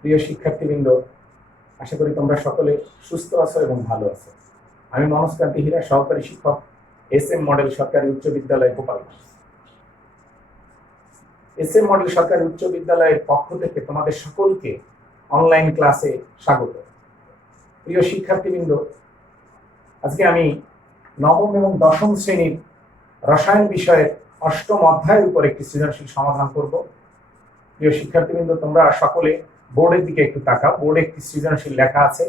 প্রিয় শিক্ষার্থীবৃন্দ, আশা করি তোমরা সকলে সুস্থ আছো এবং ভালো আছো। আমি মনোজ কান্তি হীরা, সহকারী শিক্ষক, SM মডেল সরকারি উচ্চ বিদ্যালয় গোপালগঞ্জ। SM মডেল সরকারি উচ্চ বিদ্যালয়ের পক্ষ থেকে তোমাদের সকলকে অনলাইন ক্লাসে স্বাগত। প্রিয় শিক্ষার্থীবৃন্দ, আজকে আমি নবম এবং দশম শ্রেণীর রসায়ন বিষয়ের অষ্টম অধ্যায়ের উপর একটি সৃজনশীল সমাধান করব। প্রিয় শিক্ষার্থীবৃন্দ, তোমরা সকলে বোর্ডের দিকে একটু তাকাও। বোর্ডে একটি সৃজনশীল লেখা আছে।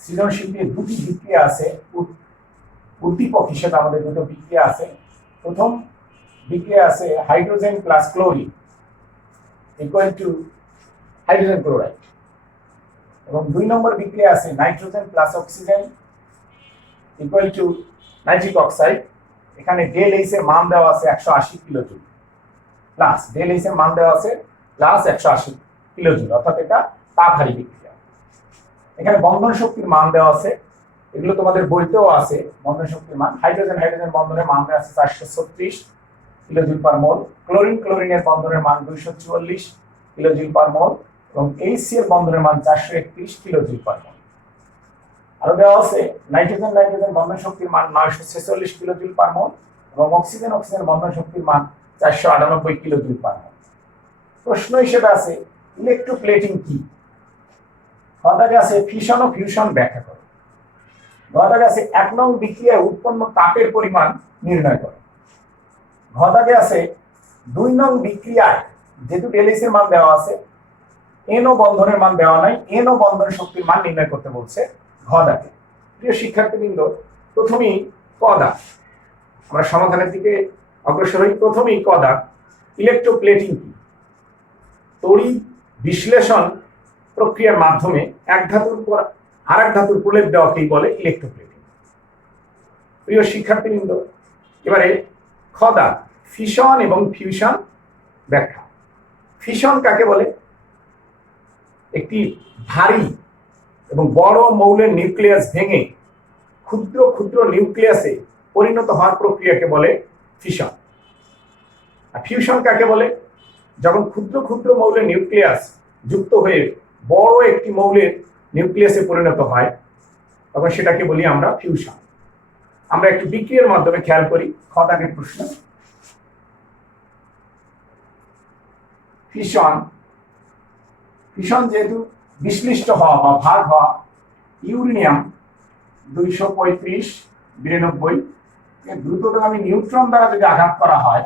সৃজনশীলের দুটি বিক্রিয়া আছে, উদ্দীপক হিসেবে আমাদের দুটো বিক্রিয়া আছে। প্রথম বিক্রিয়া আছে hydrogen plus chlorine equal to hydrogen chloride, এবং 2 নম্বর বিক্রিয়া আছে nitrogen plus oxygen equal to nitric oxide. এখানে ডেল এইচ এর মান দেওয়া আছে 180 কিলোজুল, প্লাস ডেল এইচ এর মান দেওয়া আছে প্লাস 180 কিলোজুল, অর্থাৎ এটা তাপহারী বিক্রিয়া। এখানে বন্ধন শক্তির মান দেওয়া আছে, এগুলো তোমাদের বইতেও আছে। বন্ধন শক্তির মান, হাইড্রোজেন হাইড্রোজেন বন্ধনের মান দেওয়া আছে 436 কিলোজুল পার মোল, ক্লোরিন ক্লোরিনের বন্ধনের মান 244 কিলোজুল পার মোল, এবং HCl বন্ধনের মান 431 কিলোজুল পার মোল। আরো দেওয়া আছে নাইট্রোজেন নাইট্রোজেন বন্ধন শক্তির মান 946 কিলোজুল পার মোল, এবং অক্সিজেন অক্সিজেন বন্ধন শক্তির মান 498 কিলোজুল পার মোল। প্রশ্ন হিসেবে আছে ইলেকট্রোপ্লেটিং কি। ঘটাকে আছে ফিশন ও ফিউশন ব্যাখ্যা করো। ঘটাকে আছে 1 নং বিক্রিয়ায় উৎপন্ন তাপের পরিমাণ নির্ণয় করো। ঘটাকে আছে 2 নং বিক্রিয়ায়, যেহেতু ডেলএস এর মান দেওয়া আছে, NO বন্ধনের মান দেওয়া নাই, NO বন্ধন শক্তির মান নির্ণয় করতে বলছে ঘটাকে। প্রিয় শিক্ষার্থীবৃন্দ, প্রথমেই কদাক, আমরা সমাধানের দিকে অগ্রসর হই। প্রথমেই কদাক ইলেকট্রোপ্লেটিং কি। তড়িৎ বিশ্লেষণ প্রক্রিয়ার মাধ্যমে এক ধাতুর উপর আরেক ধাতুর প্রলেপ দেওয়াকেই বলে ইলেকট্রোপ্লেটিং। প্রিয় শিক্ষার্থীবৃন্দ, এবারে খদাক ফিশন এবং ফিউশন ব্যাখ্যা। ফিশন কাকে বলে? একটি ভারী এবং বড় মৌলের নিউক্লিয়াস ভেঙে ক্ষুদ্র ক্ষুদ্র নিউক্লিয়াসে পরিণত হওয়ার প্রক্রিয়াকে বলে ফিশন। আর ফিউশন কাকে বলে? যখন ক্ষুদ্র ক্ষুদ্র মৌলের নিউক্লিয়াস যুক্ত হয়ে বড় একটি মৌলের নিউক্লিয়াসে পরিণত হয়, তখন সেটাকে বলি আমরা ফিউশন। আমরা একটু বিক্রিয়ার মাধ্যমে খেয়াল করি খদাকের প্রশ্ন। ফিশন, ফিশন যেহেতু বিশ্লিষ্ট হওয়া বা ভাগ হওয়া, ইউরেনিয়াম 235 দ্রুতগামী নিউট্রন দ্বারা যদি আঘাত করা হয়,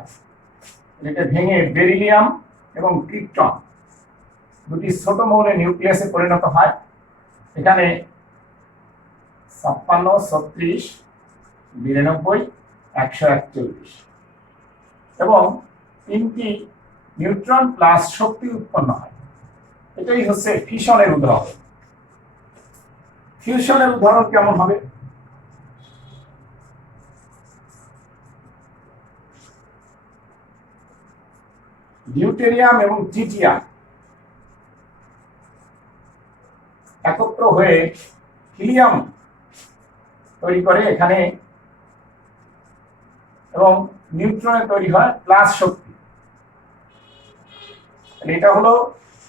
এটা ভেঙে বেরিলিয়াম এবং ক্রিপ্টন দুটি ছোট মৌলের নিউক্লিয়াসে পরিণত হয়। এখানে 56, 36, 92, 141 এবং 3টি নিউট্রন প্লাস শক্তি উৎপন্ন হয়। এটাই হচ্ছে ফিশনের উদাহরণ। ফিউশনের উদাহরণ কেমন হবে? ডিউটেরিয়াম এবং ট্রিটিয়াম একত্র হয়ে হিলিয়াম তৈরি করে এখানে, এবং নিউট্রনে তৈরি হয় প্লাস শক্তি। এটা হলো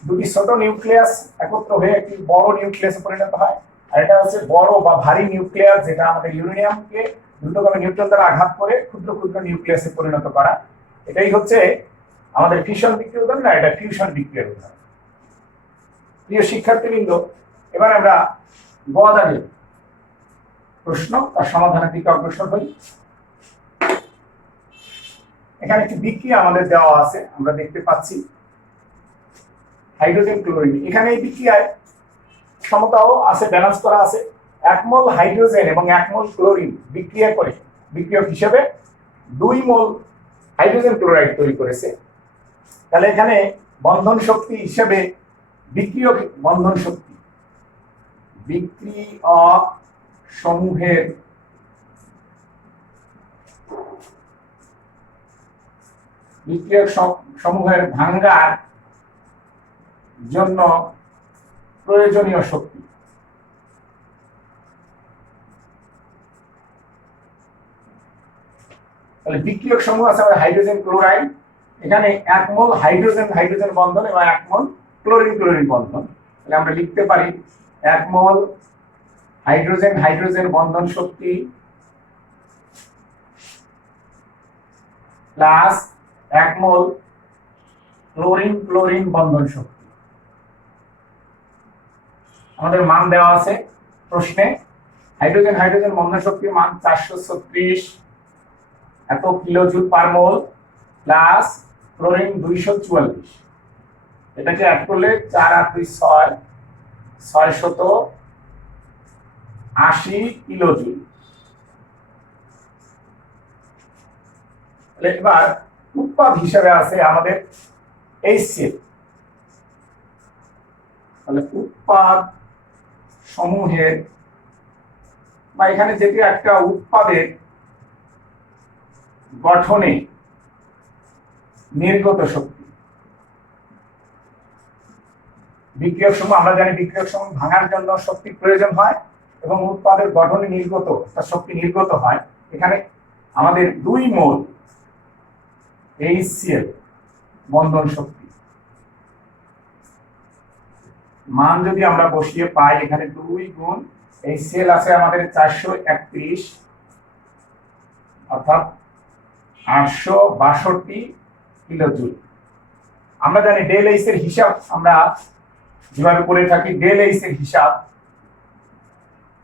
দুটি ছোট নিউক্লিয়াস একত্র হয়ে একটি বড় নিউক্লিয়াসে পরিণত হয়। আর এটা হচ্ছে বড় বা ভারী নিউক্লিয়াস, যেটা আমাদের ইউরেনিয়ামকে দ্রুতগামী নিউট্রন দ্বারা আঘাত করে ক্ষুদ্র ক্ষুদ্র নিউক্লিয়াসে পরিণত করা। এটাই হচ্ছে আমাদের ফিশন বিক্রিয়ার উদাহরণ, না এটা ফিউশন বিক্রিয়ার উদাহরণ। প্রিয় শিক্ষার্থীবৃন্দ, এবার আমরা গদানের প্রশ্ন তার সমাধানের দিকে অগ্রসর হই। এখানে একটি বিক্রিয়া আমাদের দেওয়া আছে, আমরা দেখতে পাচ্ছি হাইড্রোজেন ক্লোরিন। এখানে এই বিক্রিয়ায় সমতাও আছে, ব্যালেন্স করা আছে। 1 মোল হাইড্রোজেন এবং 1 মোল ক্লোরিন বিক্রিয়া করে বিক্রিয়ক হিসেবে 2 মোল হাইড্রোজেন ক্লোরাইড তৈরি করেছে। তাহলে এখানে বন্ধন শক্তি হিসেবে বিক্রিয়ক বন্ধন শক্তি, বিক্রিয়ক সমূহের ভাঙ্গার জন্য প্রয়োজনীয় শক্তি। তাহলে বিক্রিয়ক সমূহ আছে আমাদের হাইড্রোজেন ক্লোরাইড। এখানে 1 মোল হাইড্রোজেন হাইড্রোজেন বন্ধন এবং 1 মোল ক্লোরিন ক্লোরিন বন্ধন, তাহলে আমরা লিখতে পারি 1 মোল হাইড্রোজেন হাইড্রোজেন বন্ধন শক্তি প্লাস 1 মোল ক্লোরিন ক্লোরিন বন্ধন শক্তি। আমাদের মান দেওয়া আছে প্রশ্নে, হাইড্রোজেন হাইড্রোজেন বন্ধন শক্তির মান 436 এত কিলোজুল পার মোল প্লাস ক্লোরিন 244, এটাকে অ্যাড করলে 4 আর 2 6 680 কিলোজুল। এবার উৎপাদ হিসাবে আছে আমাদের HCl, তাহলে উৎপাদ সমূহের বা এখানে যেটি একটা উৎপাদের গঠনে নির্গত শক্তি, বিক্রিয়ক সমূহ আমরা জানি বিক্রিয়ক সমূহ ভাঙার জন্য শক্তি প্রয়োজন হয় এবং উৎপাদের গঠনে নির্গত তার শক্তি নির্গত হয়। এখানে আমাদের 2 মোল HCl বন্ধন শক্তি মান যদি আমরা বসিয়ে পাই, এখানে 2 গুণ HCl আছে আমাদের 431 অর্থাৎ 862 কিলোজুল। আমরা জানি ডেল এইচ এর হিসাব আমরা যেভাবে করে থাকি, ডেল এইচ এর হিসাব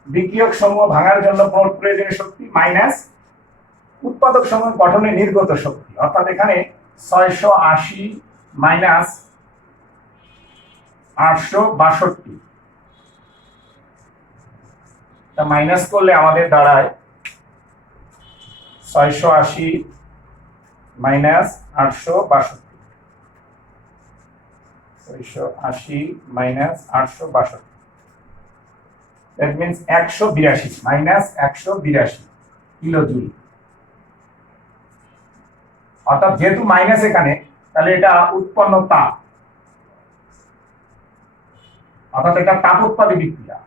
বিক্রিয়ক সমূহ ভাঙার জন্য প্রয়োজনীয় শক্তি মাইনাস উৎপাদক সমূহ গঠনে নির্গত শক্তি, অর্থাৎ এখানে 680 মাইনাস 862, তা মাইনাস করলে আমাদের দাঁড়ায় 680 minus 862, 680 minus 862, that means 182 minus 182 kilojoule. অর্থাৎ যেহেতু মাইনাস এখানে, তাহলে এটা উৎপন্ন তাপ, অর্থাৎ এটা তাপ উৎপাদী বিক্রিয়া।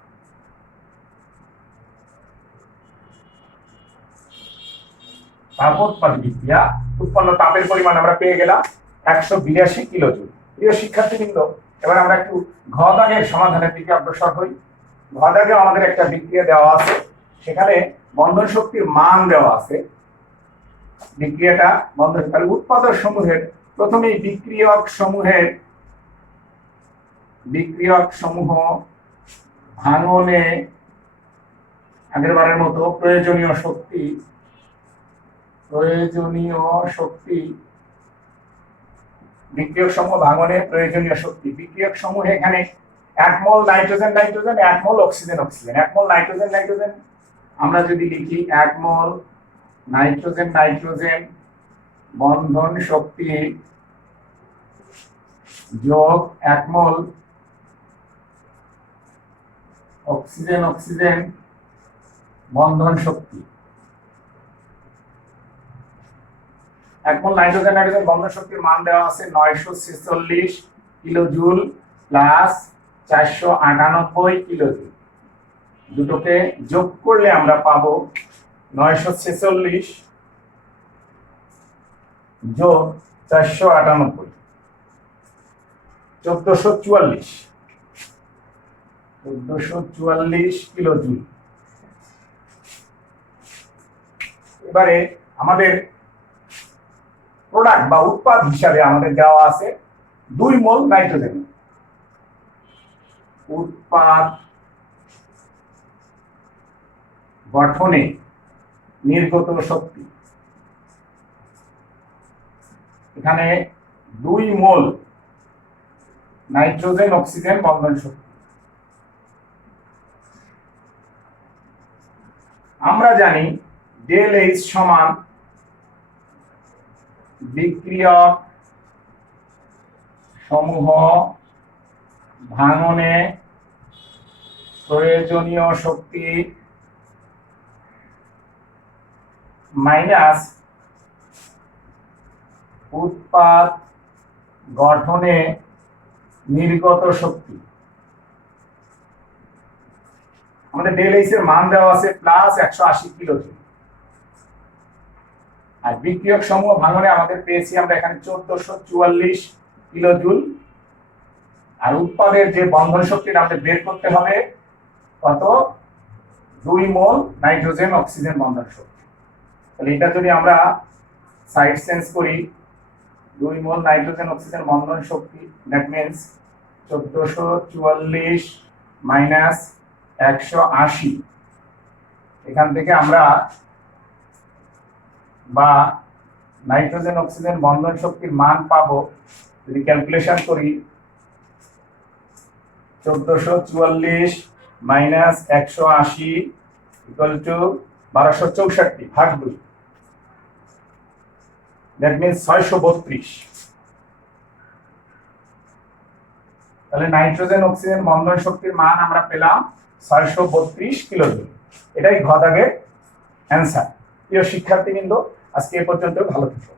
তাপোৎপাদী বিক্রিয়া উৎপন্ন তাপের পরিমাণ আমরা পেয়ে গেলাম 182 কিলোজুল। প্রিয় শিক্ষার্থীবৃন্দ, এবার আমরা একটু ঘ দাগের সমাধানের দিকে অগ্রসর হই। ঘ দাগে আমাদের একটা বিক্রিয়া দেওয়া আছে, সেখানে বন্ধন শক্তির মান দেওয়া আছে। বিক্রিয়াটা বন্ধন, তাহলে উৎপাদক সমূহের প্রথমেই বিক্রিয়ক সমূহ ভাঙনে আগেরবারের মতো প্রয়োজনীয় শক্তি বিক্রিয়ক সমূহ ভাঙনে প্রয়োজনীয় শক্তি। বিক্রিয়ক সমূহে এখানে 1 মোল নাইট্রোজেন নাইট্রোজেন 1 মোল অক্সিজেন অক্সিজেন। 1 মোল নাইট্রোজেন নাইট্রোজেন আমরা যদি লিখি 1 মোল নাইট্রোজেন নাইট্রোজেন বন্ধন শক্তি যোগ 1 মোল অক্সিজেন অক্সিজেন বন্ধন শক্তি। 1 মোল নাইট্রোজেন নাইট্রোজেন বন্ধন শক্তির মান দেওয়া আছে 946 কিলোজুল প্লাস 498 কিলোজুল। দুটোকে যোগ করলে আমরা পাবো 946 যোগ 498 1444 কিলোজুল। এবারে আমাদের প্রোডাক্ট বা উৎপাদ হিসাবে আমাদের দেওয়া আছে 2 মোল নাইট্রোজেন। উৎপাদ গঠনে নির্গত শক্তি, এখানে 2 মোল নাইট্রোজেন অক্সিজেন বন্ধন শক্তি। আমরা জানি ডেল এইচ সমান বিক্রিয়ক সমূহ ভাঙনে প্রয়োজনীয় শক্তি মাইনাস উৎপাদ গঠনে নির্গত শক্তি। আমাদের ডেল এইচ এর মান দেওয়া আছে প্লাস 180 কিলোজুল, আর বিক্রিয়ক সমূহ ভাঙনে আমাদের পেয়েছি আমরা এখানে 1444 কিলোজুল, আর উৎপাদের যে বন্ধন শক্তিটা আমাদের বের করতে হবে কত, 2 মোল নাইট্রোজেন অক্সিজেন বন্ধন শক্তি। তাহলে এটা যদি আমরা সাইড চেঞ্জ করি, 2 মোল nitrogen oxygen Bandhan Shakti, that means 1444 minus 180, এখান থেকে আমরা বা নাইট্রোজেন অক্সিজেন বন্ধন শক্তির মান পাবো, যদি ক্যালকুলেশন করি 1444 মাইনাস 180 ইকুয়াল টু 1264 ভাগ 2, দ্যাট মিন্স 632। তাহলে নাইট্রোজেন অক্সিজেন বন্ধন শক্তির মান আমরা পেলাম 632 কিলোজুল। এটাই ঘ দাগের অ্যান্সার। প্রিয় শিক্ষার্থীবৃন্দ, আজকে এ পর্যন্ত, ভালো থেকো।